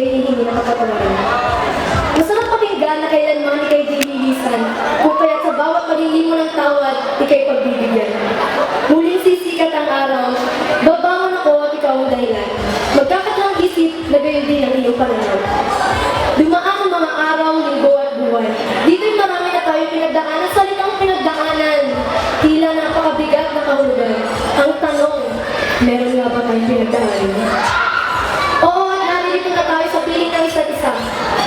ika'y hihingi ng kapatawaran. Masarap pakinggan na kailanman ika'y dililisan, kung kaya't sa bawat paghingi mo ng tawad, ika'y pagbibigyan. Muling sisikat ang araw, babangon ako at ikaw ang dahilan. Magkakatang isip na gayon din ang iyong pananaw. Dumaan ang mga araw, linggo at buwan. Dito'y marami na tayo pinagdaanan, salitang pinagdaanan. Tila napakabigat na kahulugan. Ang tanong, meron nga ba tayong pinagdaanan? Oo, at naririto na tayo sa piling ng isa't isa.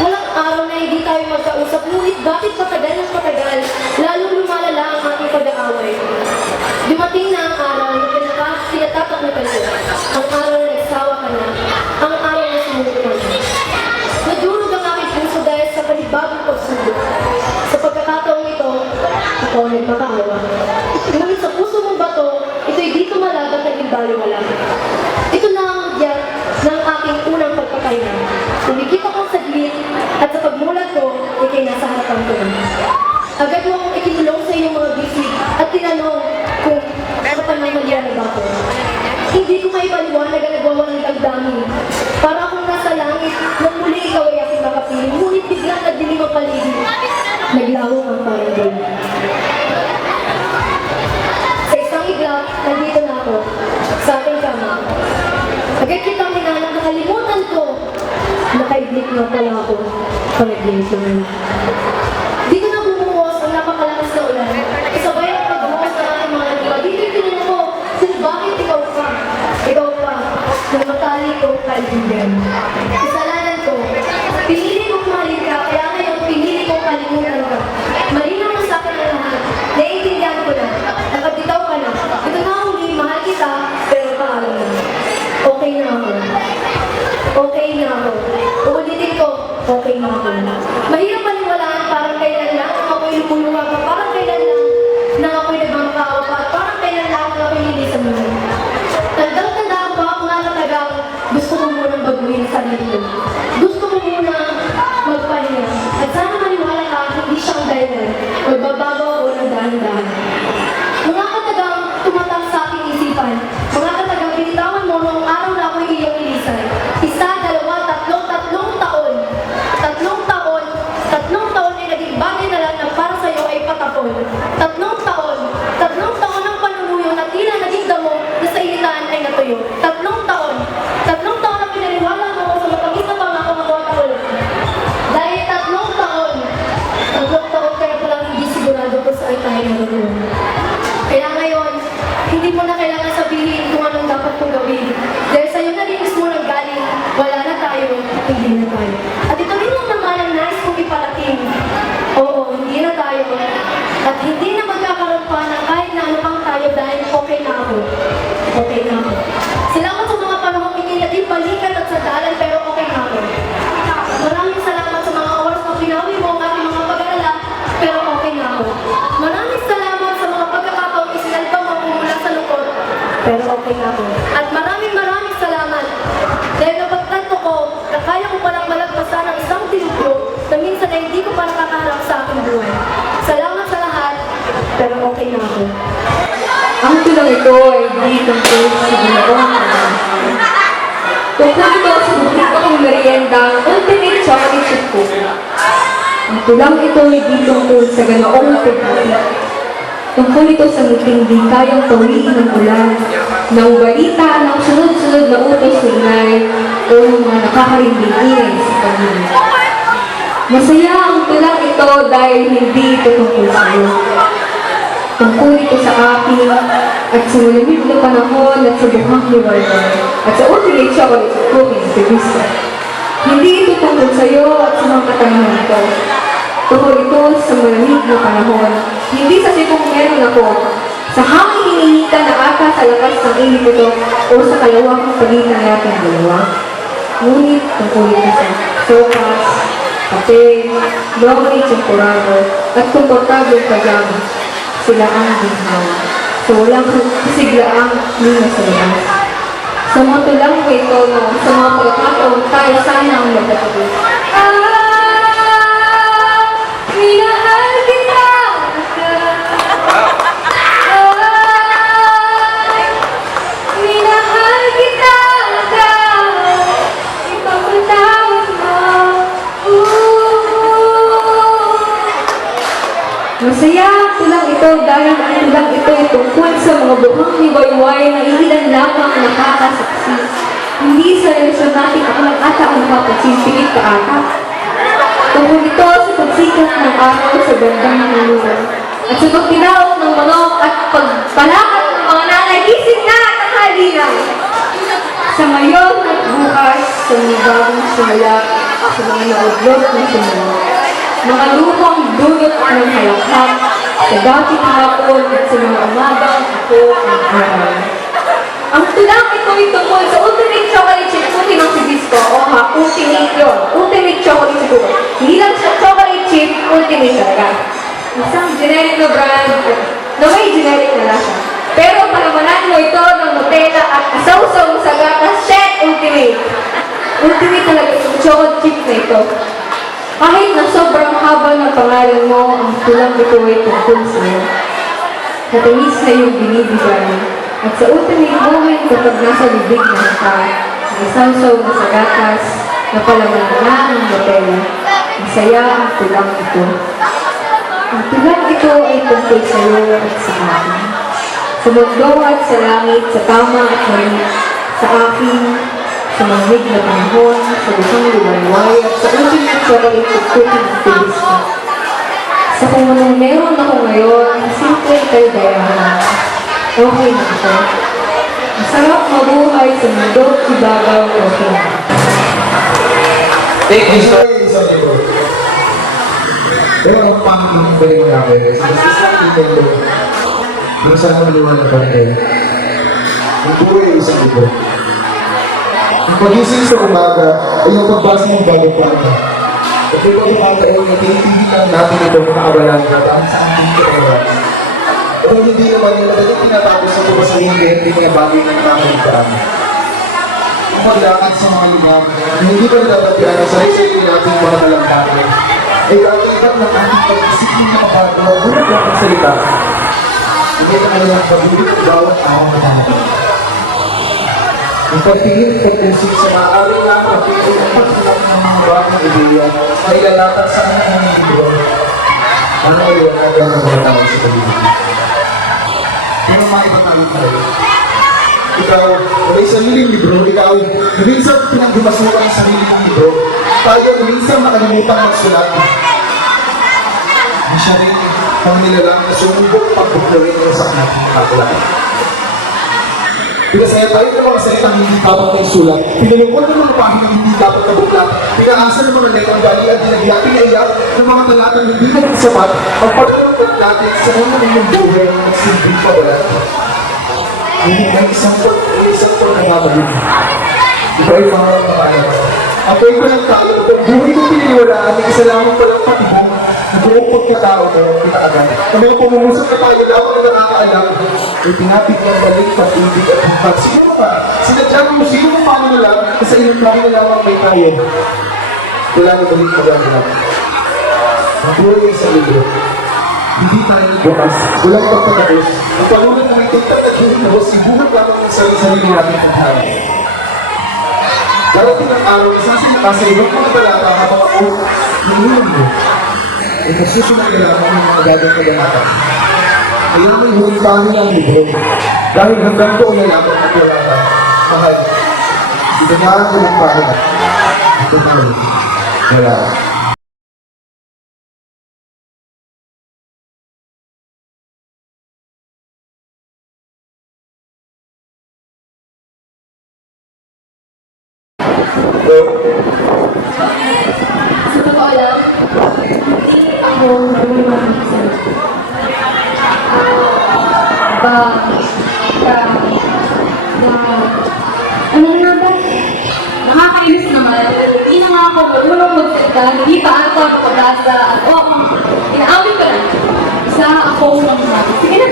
Walang araw na hindi tayo magkausap, ngunit bakit patagal ng patagal, lalong lumalala ang ating pag-aaway. Dumating na ang araw na tinatapak na kayo. Ang araw na nagsawa ka na. Ang araw na sumuko ka na. Nadurog ang aking puso dahil sa panibagong pagsubok. Sa pagkakataong ito, ako ang nagmakaawa. Ngunit sa puso mong bato, ito'y di tumalagat at imbaliwala. Ito na ang udyat ng aking unang pagpakaina. Tumikip akong saglit at sa pagmulat ko, ikay nasa harapan ko. Agad mo akong ikinulong sa iyong mga bisig at tinanong kung nakapanamalian na ba ako. Hindi ko maipaliwanag ang nagwawalang damdamin. Para akong nasa langit, nang muli ikaw ay aking makapiling, ngunit biglang nagdilim ang paligid. Naglaho ang parangol. Sa isang iglap, nandito na ako, sa aking kama. Agad kitang hinanap, nakalimutan ko. Nakaiblik nga pala ako, panaginip naman. Dito na bumuhos ang napakalakas na ulan. Kasabay ang pagbuhos ng aking mga lupa. Dito'y tinanong ko kung bakit ikaw pa, na matali kong kaibigan. Kasalanan ko, pinili kong mahalin ka, kaya ngayon pinili kong kalimutan ka. Malinaw na sa akin ang lahat. Naiintindihan ko na. Nakabitaw ka na. Ito na huli, mahal kita, pero paalam na. Okay na ako. Okay na ako. Uulitin ko, okay na ako. Mahirap paniwalaan, parang kailan lang ako'y lumuluwa pa, parang kailan lang nang ako'y nagmamakawa pa, at parang kailan lang ako'y hindi sa mga. Tandang-tanda ako ba ako nga na tagang gusto ko munang baguhin sa sarili ko. Gusto ko munang magpahinga. At sana maniwala ka, hindi siya ang dahilan. Magbabago ako ng dahan-dahan. Mga katagang tumatak sa aking isipan. Mga katagang binitawan mo noong araw na ako'y iyong ilisan. Isa, dalawa, tatlong taon. Tatlong taon ay naging bagay na lang na para sa'yo ay patapon. Tatlong taon ng panunuyo na tila naging damo na sa ilitaan ay natuyo. Tatlong taon na pinaniwala mo sa matamis na pangako ng mga ulit. Dahil tatlong taon kaya palang hindi sigurado kung saan tayo naroon. Kaya ngayon, hindi mo na kailangan sabihin kung anong dapat kong gawin. Dahil sa'yo na rin mismo nanggaling, wala na tayo, hindi na tayo. At ito rin lang naman ang nais kong iparating. Oo, hindi na tayo. At hindi na magkakaroon pa ng kahit na ano pang tayo dahil okay na ako. Okay na ako. Salamat sa mga panahong hindi naging balikan at sadalan pero okay na ako. Maraming salamat sa mga oras na pinawi mo ang aking mga pag-aalala pero okay na ako. Maraming salamat sa mga pagkakataong isinalbang ako mula sa lungkot pero okay na ako. At maraming salamat dahil napagtanto ko na kaya ko palang malagpasan ang isang tinutlo na minsan ay hindi ko pa nakakaharap sa aking buhay. Salamat sa lahat, pero okay na ako. Ang tulang ito ay di tungkol sa ginawang kanahan. Tungkol ito sa bukit akong meriendang ultimate chocolate chip cookie. Ang tulang ito ay di tungkol sa ganoong pagkakas. Tungkol ito sa muting di kayang tawiin ng ulan, ng balita ng sunod-sunod na utos ng inay o ng mga nakakarimbing ingay sa pamilya. Masaya ang tulang ito dahil hindi ito tungkol sa iyo. Tungkol ito sa akin at sa malamig na panahon at sa buhang liwanag at sa ultimate chocolate cookie sa Vista. Hindi ito tungkol sa iyo at sa mga katanungan ito. Tungkol ito sa malamig na panahon, hindi sa sipong meron ako, sa hangin hinihita na ata sa lakas ng init ito o sa kalawang pagitan natin dalawa. Ngunit tungkol ito sa sopas, kape, lonely temporado, at komportableng pajama. Sila ang ginhawa. So walang kasiglaang luna sa labas. Sa mga tulang ko ito, no, sa mga pagkakataon, tayo sana ang magkatabi. Minahal kita! Minahal kita! Ipagpatawad Masaya ang tulang ito dahil ang tulang ito ay tungkol sa mga buhang liwayway na ilan lamang nakakasaksi. Hindi sa relasyon natin ako lang ata ang nakapagsisigit ka ata. Tungkol ito sa pagsikat ng araw sa bandang naluluan. At sa pagtinaok ng manok at pagpalakat ng mga nanay, gising na at tanghali na. Sa ngayon at bukas, sa mga bagong simula, sa mga naudlot na simula. Mga lumang dulot ng halakhak, sa dating hapon at sa mga umagang ako ng araw. Ang tulang ito ay tungkol sa ultimate chocolate chip cookie ng Sibisco. O ha, ultimate yun. Ultimate chocolate chip cookie. Hindi lang siya chocolate chip, ultimate talaga. Isang generic na brand na may generic na lasa. Pero palamanan mo ito ng Nutella at isaw-saw mo sa gatas, shit, ultimate. Ultimate talaga itong chocolate chip na ito. Kahit na sobrang haba ng pangalan mo, ang tulang ito ay tungkol sa'yo. Katamis na yung binibigay. At sa ultimate moment, kapag nasa bibig na ka, ang isaw-saw na sa gatas, napalaman na ang Nutella. Masaya ang tulang ito. Ang tulang ito ay tungkol sa'yo at sa akin. Sa mundo at sa langit, sa tama at mali, sa akin, sa manig na panahon, sa buhang lumayway, at sa ultimate chocolate chip cookie ng Filipinas. Sa kung anong meron ako ngayon, simple kay Diana. Okay na ako. Masarap mabuhay sa mundo, ibabaw, okay na. Thank you, sir. Pero ang pangit balik namin is kung saan maluwan na pagkain. Ang buhay ay isang ibo. Ang pagising sa umaga ay ang pagbasa ng bagong planta. At yung pagkakataon na tinitigil natin itong nakabalan dahil sa ating kailangan. Pero hindi naman yung madaling tinatapos sa bukas sa hindi mga bagay na nakakaligtaan. Ang paglakad sa mga lugar na hindi pa natatapian ang sarili nating mga talampatin ay kailangan ng ating pag-isip ng mga bago na bulat lang ang salita. Hindi na lang pag-ibig ang bawat araw na natin. Ang pagtingin at pag-isip sa maaari lang pag-ibig ang pagsulak ng mga bagong ideya ay lalatag sa mga mga libro. Ano ay wala ka ng mga tao sa pag-ibig. Pero maiba tayo tayo. Ikaw, may sariling libro, ikaw, minsan pinagdumasukan ang sarili kong libro, tayo minsan nakalimutan magsulat. Ang siya rin ang nilalang na sumubok pagbuklawin ng sakit ng kakla. Pinasaya tayo ng mga salitang hindi dapat na isulat, pinalungkot ng mga pahina hindi dapat na buklat, pinaasa ng mga netong galing at dinagyating-ayak ng mga talatang hindi na sapat ang pagkalungkot natin sa mga ng buhay ng nagsilbing pabalat. Hindi na isang po na nabalik. Ito ay pangawang mga anak. Apoy ko ng tao, ang buhay ko piniliwalaan, ang isa lamang palang patibong, buong pagkatao na ng pinaagan. Ang mga pumumusok na tayo lamang na nakakaalam, ay pinapit ng balik, pag-ibig at hanggang. Siguro pa, sinadya mo sino kung paano na lang, sa ilang plano na lamang may tayo. Wala na balik maganda. Ang buhay ay sa libro. Hindi tayo bukas, walang pagkatapos. Ang pangunan mo ito tatagin na ibuhat lamang ng sarili natin ang hari. Darating ang araw, isasinaka sa ibang mga talata habang ako nilunod mo. Ay nasusunod na lamang ng mga gagawang kaganatan. Kaya may huwag paano ang libro. Dahil hanggang doon na lamang ang talata. Mahal, ito na ang huwag paano. Ito na ang wala. Sa totoo lang, hindi ako nagmamahal. Ano na ba? Nakakainis naman. Hindi na nga ako marunong magsalita. Hindi pa ako makabasa. At inaawit ko na. Isa ako ng mga. Sige na.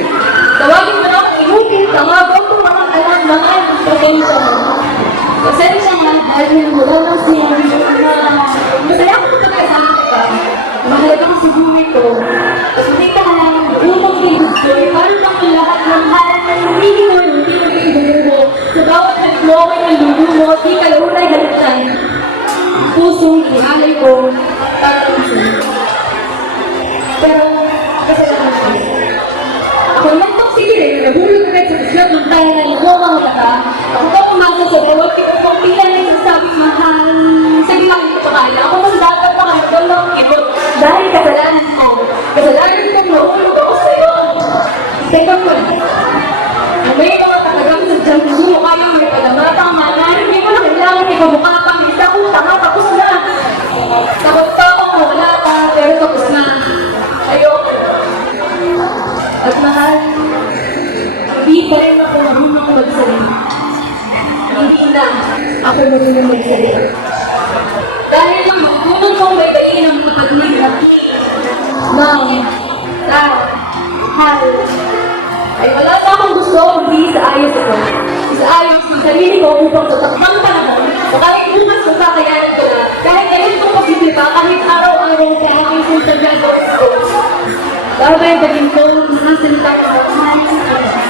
Tawagin mo na akong inutin. Tawagin ko mga alam mga potensya mo. Pasensya nga, dahil wala lang siya na masaya ako magkakasama ka. Mahalaga ang siguro ito. Tapos hindi ka lang umang pinagsoy. Paano lang ang lahat ng halang ng hindi mo yung pinag-ibubo. Sa bawat nag-flowing ng lubo mo, di ka lunay halitan. Pusong ihalay ko, tatansin. Pero, Kasalanan ko. Ako naman po, sige rin, nabulog agad sa kuslat ng tayanan ng mga bata. Ako po pumasok sa bawat kung pila na nagsasabing mahal. Sige lang ito sa kanila. Ako mas dapat pa kayo doon ng kibot. Dahil kasalanan ko. Kasalanan ko, nahulog ako sa iyo. Teka po. May mga talagang sa dyan gusto kayo may palamatang mga hindi ko na kailangan ipamukha pang isa kong tanga tapos na. Takot pa ako wala pa pero tapos na. Ayoko. At mahal, hindi pa rin ako marunong magsalita. Hindi na ako marunong magsalita. Dahil lang magpunong kong may bayin ng mga pagnilat. Ma'am, Dad, Hal, ay wala na akong gusto kundi sa ayos ako. Isaayos ng sarili ko upang sa takbang panahon, o kahit bukas kung kakayanan ko na, kahit ngayon kung posible pa, kahit araw-araw sa aking sintadyado ko. Babaybagin ko ng mga salita ko sa mahal sa kanya.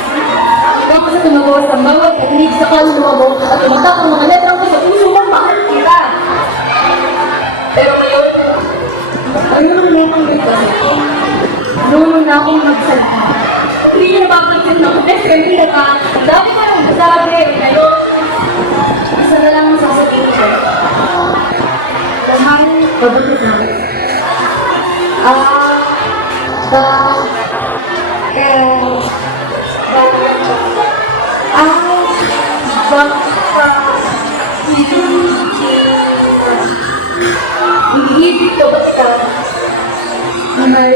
Ikaw sa tumagawas ng bawat kakinig sa kaluluwa mo at tumatak ang mga letrang ko sa puso mong mahal kita. Pero ngayon, marunong na akong magsalita. Marunong na akong magsalita. Hindi niya napapansin na kung nagsalita ka. Dami ka nang nasabi. Ngayon, isa na lang ang sasabihin ko. Mahal, mabuti na. Iibig ko basta. Mahal.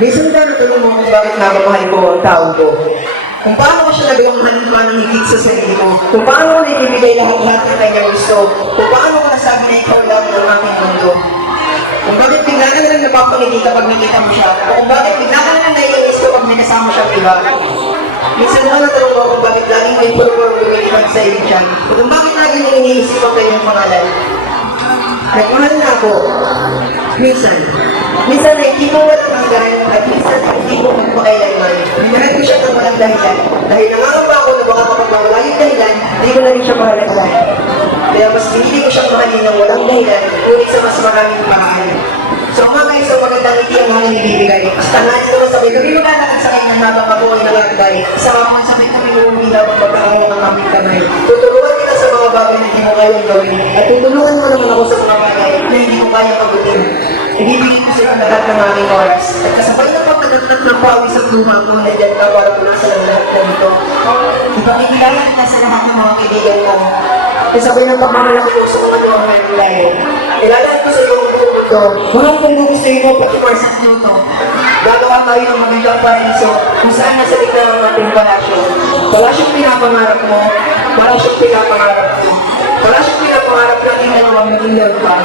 Minsan ba natulong mo kung bakit nababahal ko ang tao ko? Kung paano ko siya nagawang mahalin ng higit sa sarili ko? Kung paano ko naibigay lahat-lahat ng kanyang gusto? Kung paano ko nasabi na ikaw lang ang aking mundo? Kung bakit bigla ka na lang napapangiti kapag nakita mo siya? O kung bakit bigla ka na lang naiinis kapag may kasama siyang iba? Minsan naman natulong mo kung bakit laging may pulpul lumilipad sa iyo siya? O kung bakit laging iniisip ang kanyang pangalan? Nagmahal na ako. Minsan ay hindi mo matanggal at minsan ay hindi mo magpakailanman. Minahal ko siya ng walang dahilan. Dahil nangangamba ako na baka kapag mawala yung dahilan, hindi ko na rin siya mahalaga. Kaya mas pinili ko siyang mahalin ng walang dahilan, ngunit sa mas maraming paraan. So mga isang magandang ngiti ang mga nilibigay. Basta nga ito sabay, kami maglalakad sa kanya habang ako ay nangagay. Sa mga sabay kami umila pag magkakaroon ng aming kamay. Tutulungan kita sa mga bagay na hindi mo kayang gawin. At tutulungan mo naman ako sa mga bagay na hindi mo kayang mabutin. Ibibigay ko sa iyo lahat ng aming oras. At kasabay na pagkatagtag ng pawis ang luha ko, nandiyan ka para punasan ang lahat na ito. Ipakikilala kita sa lahat ng mga kaibigan ko. Kasabay ng pagmamalaki ko sa mga doon na yung layo. Ilalahal ko sa iyo ang buong mundo. Mahal kong gugustuhin mo pati Mars at Pluto. Gagawa tayo ng magandang paraiso kung saan nasa likta ng ating palasyo. Palasyong pinapangarap mo, palasyong pinapangarap ko. Palasyong pinapangarap natin dalawang naging pa.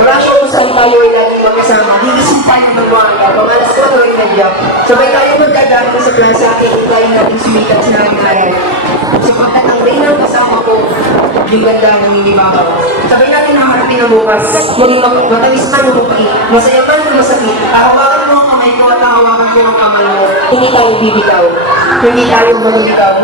Palasyong kung saan tayo ay laging magkasama. Higising tayo ng mga pangalas ko ay nagyap. Sabay tayo magdadaan sa klase ating hintayin natin sumikat sa nangyayari. Sapagkat ang rin ang kasama ko, yung ganda ng inimabaw. Sabay natin naharapin ang bukas. Muling matamis man o muki, masaya man o masakit. Hahawakan mo ang kamay ko at hahawakan ko ang kamay mo. Hindi tayo bibitaw. Hindi tayo maliligaw.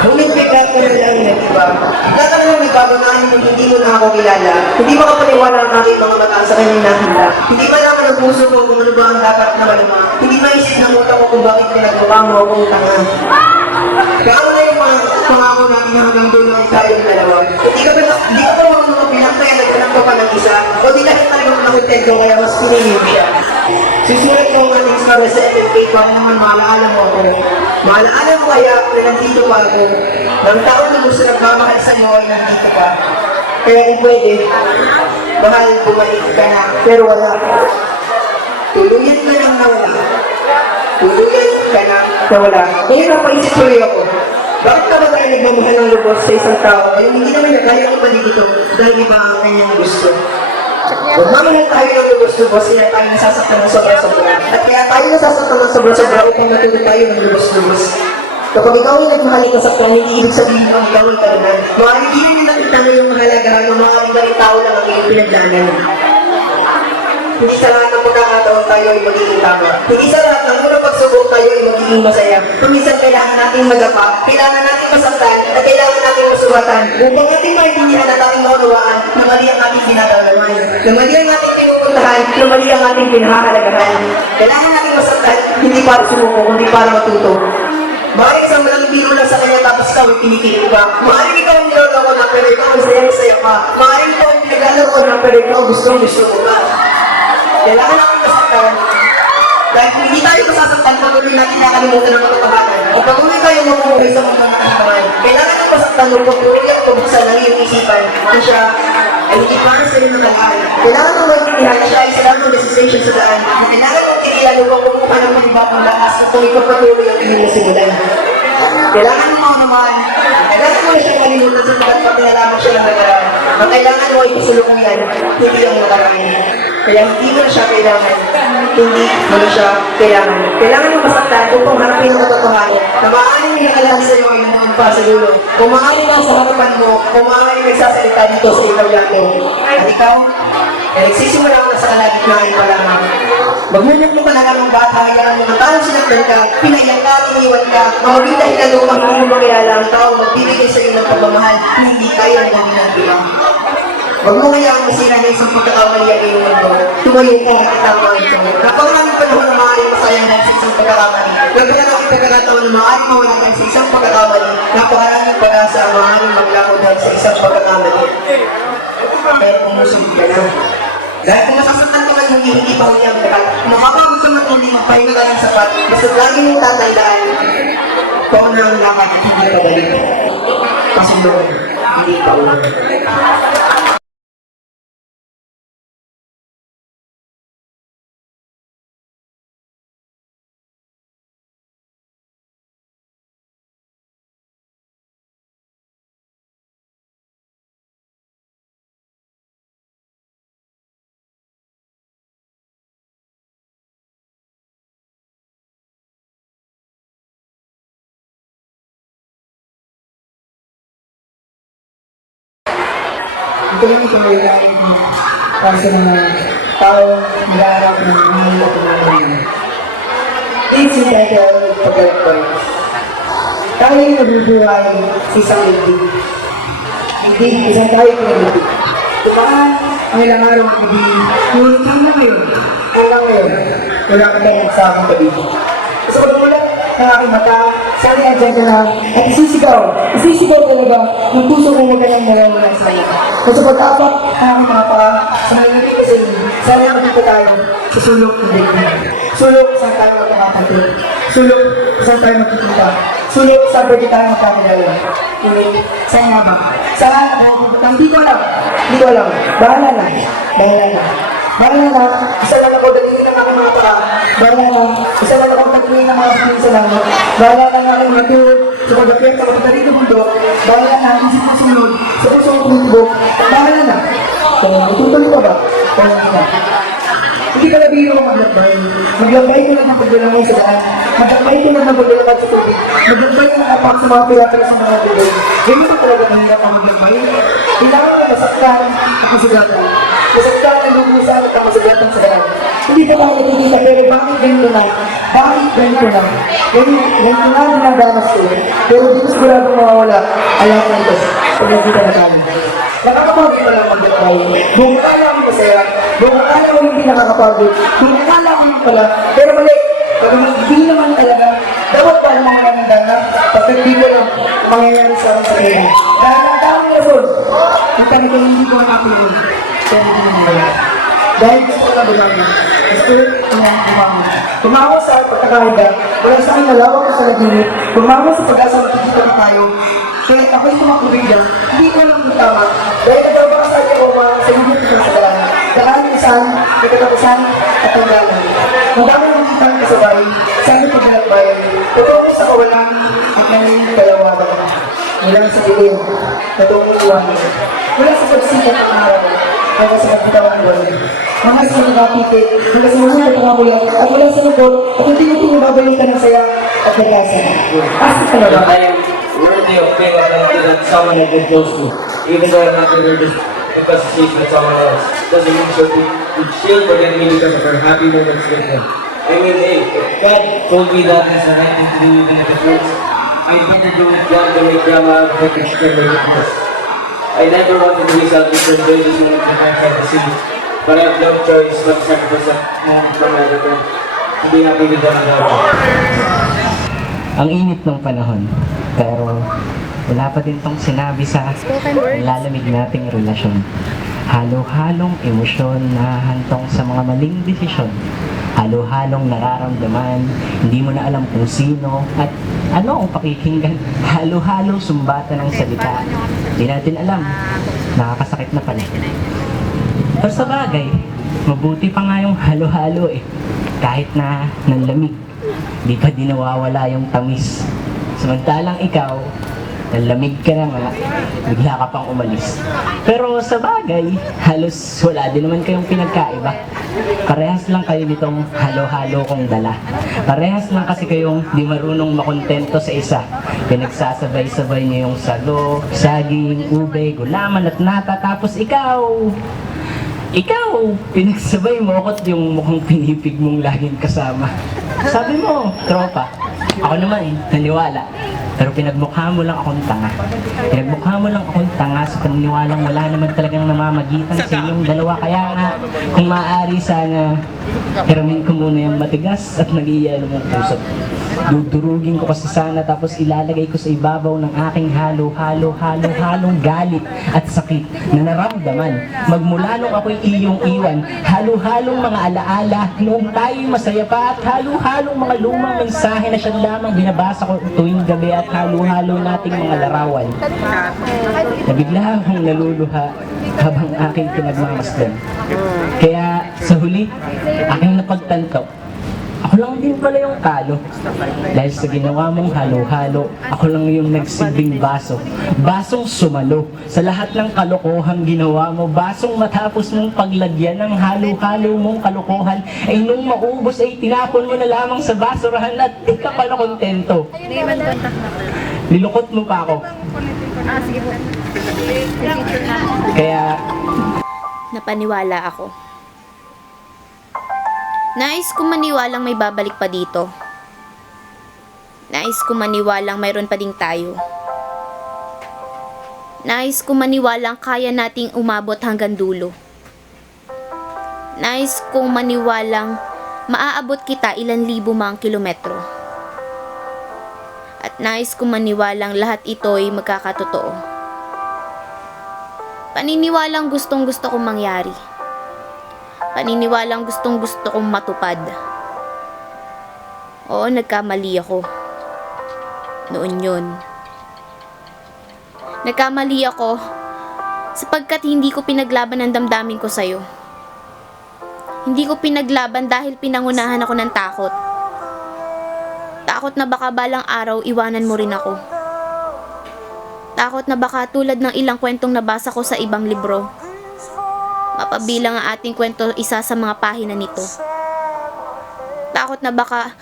Ngunit bigla ka na lang nag-iba. Bigla ka na lang nagbago na mo hindi mo na ako kilala. Hindi makapaniwala ang aking mga mata sa kanyang nakita. Hindi malaman ang puso ko kung ano ba ang dapat na malama. Hindi maisip ng utak ko kung bakit pinagawa mo akong tanga. Kaano na yung mga pangako natin na hanggang dulo ay tayong dalawa. Hindi ka ba marunong bilang kaya nagtanong ka pa ng isa? O di dahil talagang nakontento kaya mas pinili mo siya? Susulat ko ang ating story sa FFK para naman maalaala mo ako. Maalaala mo kaya na nandito pa ako. Ng taon na gusto nagmamahal sa iyo ay nandito pa. Kaya kung pwede, mahal, bumalik ka na. Pero wala. Tuluyan ka lang na wala. Tuluyan ka na wala. Ngayon napaisip tuloy ako. Bakit ka ba tayo nagmamahal ng lubos sa isang tao? Ngayon hindi naman na kaya ang paligid ito dahil iba ang kanyang gusto. Magmamahal tayo ng lubos-lubos kaya tayo nasasaktan ng sobra-sobra. At kaya tayo nasasaktan ng sobra-sobra upang natuloy tayo ng lubos-lubos. Kapag ikaw ay nagmahal ng kasaktan, hindi ibig sabihin ang ikaw ay kalunan. Maaaring hindi rin makikita mo yung kahalagahan ng mga galing tao lang ang iyong pinagdaanan. Hindi sa lahat ng pagkakataon tayo ay magiging tama. Hindi sa lahat ng unang pagsubok tayo ay magiging masaya. Kuminsan kailangan natin magapa, kailangan natin masaktan, at kailangan natin masugatan upang ating maintindihan at ating maunawaan na mali ang ating ginagalawan, na mali ang ating pinupuntahan, na mali ang ating pinahahalagahan. Kailangan natin masaktan, hindi para sumuko, kundi para matuto. Maaaring isang malaking biro lang sa kanya tapos ikaw ay kinikilig ka. Maaaring ikaw ang niloloko na pero ikaw ay sayang-saya ka. Maaaring ikaw ang pinaglalaro na pero ikaw gusto mo ka. Kailangan natin masaktan. Dahil kung hindi tayo masasaktan, patuloy natin nakalimutan ang katotohanan. O patuloy tayo mamumuhay sa mundo ng kasamaan. Kailangan natin masaktan ng patuloy at pabuksan ng iyong isipan na siya ay hindi para sa iyo nakalaan. Kailangan mong maintindihan na siya ay isa lamang destination sa daan. Na kailangan mong tigilan upang kumuha ng panibagong lakas at kung ipagpatuloy ang iyong nasimulan. Kailangan mo naman, kailangan mo na siyang kalimutan sa pagkat pag nalaman siya ng nagaraan. Ang kailangan mo ay kusulukuyan, hindi ang nakaraan. Kaya hindi mo na siya kailangan, hindi mo na siya kailangan. Kailangan mo masaktan upang harapin ang katotohanan na maaaring minakalaan sa iyo ay nandoon pa sa dulo. Kung maaaring nasa harapan mo, kung maaaring nagsasalita dito sa ikaw yato. At ikaw, ay nagsisimula ka na sa kalagitnaan pa lamang. Magmumit mo ka na lang ng bata, hayaan mo ng taong sinaktan ka, pinaiyak ka, iniwan ka, mamaging dahilan upang hindi mo makilala ang taong magbibigay sa iyo ng pagmamahal, hindi kaya ng ng iba. Huwag mo hayaang masira na isang pagkakamali ang iyong mundo. Tumayo ka at itama ito. Napakaraming panahon na maaaring masayang dahil sa isang pagkakamali. Napakaraming pagkakataon na maaaring mawala dahil sa isang pagkakamali. Napakaraming pag-asa ang maaaring maglako dahil sa isang pagkakamali. Pero pumusog ka na. Dahil kung masasaktan ka man hindi pa huli ang lahat, kung makapagod ka man hindi magpahinga ka ng sapat, basta lagi mong tatandaan, kung na ang lakad at hindi pabalik. Pasunod, hindi pa ulit. Ito lang ito ay dahil ko para sa mga tao nag-aarap ng mga pamamayan. It's entitled Pagkalagpag. Tayo ay nabubuhay sa isang ligdig. Ligdig, isang tayo pinagligdig. Tumaan ang ilang araw at gabi, ngunit hanggang ngayon, wala ka tayong nagsabong gabi. Sa pagmulat ng aking mata, sana andyan ka na at isisigaw talaga ng puso kong huwag ka nang mawawala sa iyo. At sa pag-apak ng aking mga paa, sa mga naging kasi sana magkita tayo sa sulok ng daigdig. Sulok saan tayo magkakapatid. Sulok saan tayo magkikita. Sulok saan pwede tayo magkakilala. Ngunit, saan nga ba? Saan ako? Hindi ko alam. Bahala na. Isa lang ako dalhin ng aking mga paa. Bahala na. Isa lang ako tagpuin ng mga pagkain sa langit. Bahala na ng aking matulog sa pag-apit sa kapatalit ng mundo. Bahala na isip ko sunod sa pusong kumutubok. Bahala na. Tutuloy pa ba? Hindi ka nabiro ang maglakbay. Maglakbay ko lang ng paglalangay sa daan. Maglakbay ko lang ng paglalakad sa tubig. Maglakbay ko lang apak sa mga pilatar sa mga tubig. Ganyan pa talaga mahirap ang maglakbay. Kailangan mo nasaktan at masugatan. Masaktan ang lumusan at ang masugatan sa daan. Hindi pa tayo nakikita pero bakit ganito na? Ganito na dinadamas ko. Pero di ko siguradong mawawala. Alam ko ito. Pag nakita na tayo. Nakakapagod pa lang maglakbay. Buong akala mo masaya. Buong akala mo hindi nakakapagod. Buong akala mo yun pala. Pero mali. Pag hindi naman talaga, dapat pa ang mga nangandana. Pagkat di ko lang mangyayari sa akin sa kanya. Dahil ang daming rason. Kung talaga hindi ko hanapin yun. Kaya hindi naman wala. Dahil gusto ko na bulaga. Gusto ko na kumawa. Kumawa sa pagkakaida. Wala sa akin nalawak ko sa laginit. Kumawa sa pag-asa makikita na tayo. Kaya ako'y tumakubida, hindi ko lang tama. Dahil nagabaka sa akin oma sa hindi ko sa daan. Daan isan, nagkatapusan, at pagdalan. Madaming makikita ng kasabay, sa aking paglalakbayan, tutungo sa kawalan at nanging kalawakan. Mula sa dilim, natungo iwanan. Mula sa pagsikat ng araw, hanggang sa magkitawang iwanan. Mga sa nakapipit, hanggang sa mga patangamulat, at mula sa lubot, at hindi mo pinababalikan ng saya at nagkasa. Asik ka na ba? Worthy of being connected and someone I get close to. even though I'm not here because she's with someone else, doesn't mean she'll forget me because of her happy moments with him. I mean, hey, if God told me that is the right thing to do even if it hurts, I better do it than to make drama out of it and scream my weakness. I never wanted to be selfish or business with my fantasy, but I have no choice but to sacrifice a moment for my other friend to be happy with one another. Ang init ng panahon, pero wala pa din tong sinabi sa lalamig nating relasyon. Halo-halong emosyon na hantong sa mga maling desisyon. Halo-halong nararamdaman, hindi mo na alam kung sino at ano ang pakikinggan. Halo-halong sumbatan ng salita. Hindi natin alam, nakakasakit na pala. Pero sa bagay, mabuti pa nga yung halo-halo eh. Kahit na nanlamig, di pa din nawawala yung tamis. Samantalang ikaw, nanlamig ka na nga, bigla ka pang umalis. Pero sa bagay, halos wala din naman kayong pinagkaiba. Parehas lang kayo nitong halo-halo kong dala. Parehas lang kasi kayong di marunong makontento sa isa. Pinagsasabay-sabay niyo yung sago, saging, ube, gulaman at nata. Tapos ikaw, pinagsabay mo ako't yung mukhang pinipig mong laging kasama. Sabi mo, tropa. Ako naman, naniwala. Pero pinagmukha mo lang akong tanga. Pinagmukha mo lang akong tanga sa paniniwalang wala naman talagang namamagitan sa inyong dalawa. Kaya nga, kung maaari sana, hiramin ko muna yung matigas at nag-iiyalo mong puso. Dudurugin ko kasi sana tapos ilalagay ko sa ibabaw ng aking halong galit at sakit na naramdaman. Magmula nung ako'y iyong iwan, halo-halong mga alaala noong tayo'y masaya pa at halo-halong mga lumang mensahe na siya lamang binabasa ko tuwing gabi at halo-halo nating mga larawan. Nabigla akong naluluha habang aking pinagmamasdan. Kaya sa huli, aking napagtanto, ako lang din pala yung talo. Dahil sa ginawa mong halo-halo, ako lang yung nagsilbing baso. Basong sumalo sa lahat ng kalokohang ginawa mo. Basong matapos mong paglagyan ng halo-halo mong kalokohan, ay nung maubos ay tinapon mo na lamang sa basurahan at di ka pala kontento. Nilukot mo pa ako. Kaya napaniwala ako. Nais ko maniwalang may babalik pa dito. Nais ko maniwalang mayroon pa ding tayo. Nais ko maniwalang kaya nating umabot hanggang dulo. Nais kong maniwalang maaabot kita ilan libo mang kilometro. At nais kong maniwalang lahat ito'y magkakatotoo. Paniniwalang gustong gusto kong mangyari. Paniniwalang gustong gusto kong matupad. Oo, nagkamali ako. Noon yun. Nagkamali ako sapagkat hindi ko pinaglaban ang damdamin ko sa'yo. Hindi ko pinaglaban dahil pinangunahan ako ng takot. Takot na baka balang araw iwanan mo rin ako. Takot na baka tulad ng ilang kwentong nabasa ko sa ibang libro, mapabilang ang ating kwento isa sa mga pahina nito. Takot na baka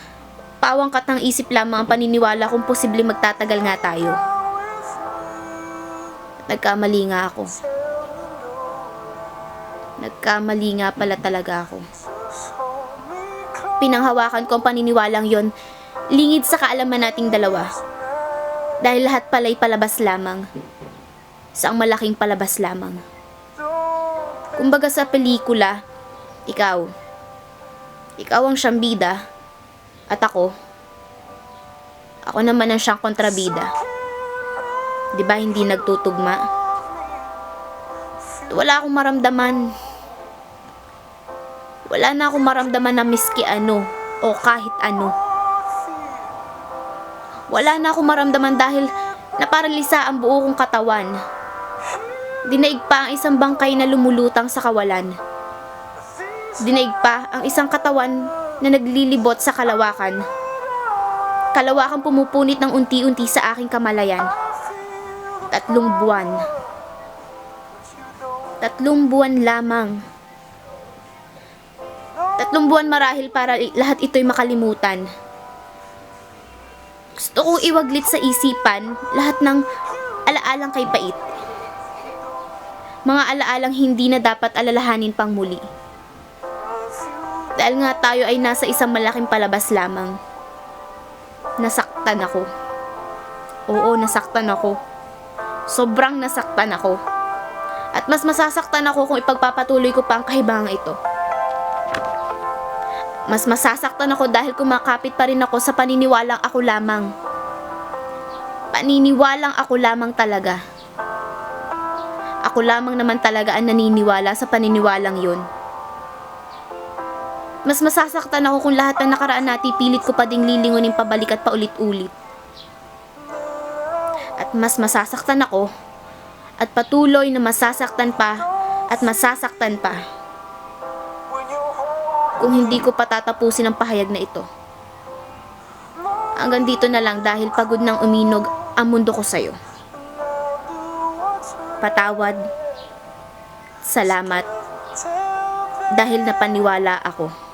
pawangkat ng isip lamang ang paniniwala kung posible magtatagal nga tayo. Nagkamali nga ako. Nagkamali nga pala talaga ako. Pinanghawakan ko ang paniniwalang yon, lingid sa kaalaman nating dalawa. Dahil lahat pala'y palabas lamang. Saang malaking palabas lamang. Kumbaga sa pelikula, ikaw ang siyang bida at ako naman ang siyang kontrabida. Di ba hindi nagtutugma? Wala akong maramdaman. Wala na akong maramdaman na miski ano o kahit ano. Wala na akong maramdaman dahil naparalisa ang buo kong katawan. Dinaig pa ang isang bangkay na lumulutang sa kawalan. Dinaig pa ang isang katawan na naglilibot sa kalawakan. Kalawakang pumupunit ng unti-unti sa aking kamalayan. 3 buwan. 3 buwan lamang. 3 buwan marahil para lahat ito'y makalimutan. Gusto kong iwaglit sa isipan lahat ng alaalang kay pait. Mga alaalang hindi na dapat alalahanin pang muli. Dahil nga tayo ay nasa isang malaking palabas lamang. Nasaktan ako. Oo, nasaktan ako. Sobrang nasaktan ako. At mas masasaktan ako kung ipagpapatuloy ko pa ang kahibangang ito. Mas masasaktan ako dahil kumakapit pa rin ako sa paniniwalang ako lamang. Paniniwalang ako lamang talaga. Ako lamang naman talaga ang naniniwala sa paniniwalang yun. Mas masasaktan ako kung lahat ng nakaraan natin pilit ko pa ding lilingunin pabalik at paulit-ulit. At mas masasaktan ako at patuloy na masasaktan pa at masasaktan pa kung hindi ko patatapusin ang pahayag na ito. Hanggang dito na lang dahil pagod nang uminog ang mundo ko sa'yo. Patawad. Salamat. Dahil napaniwala ako.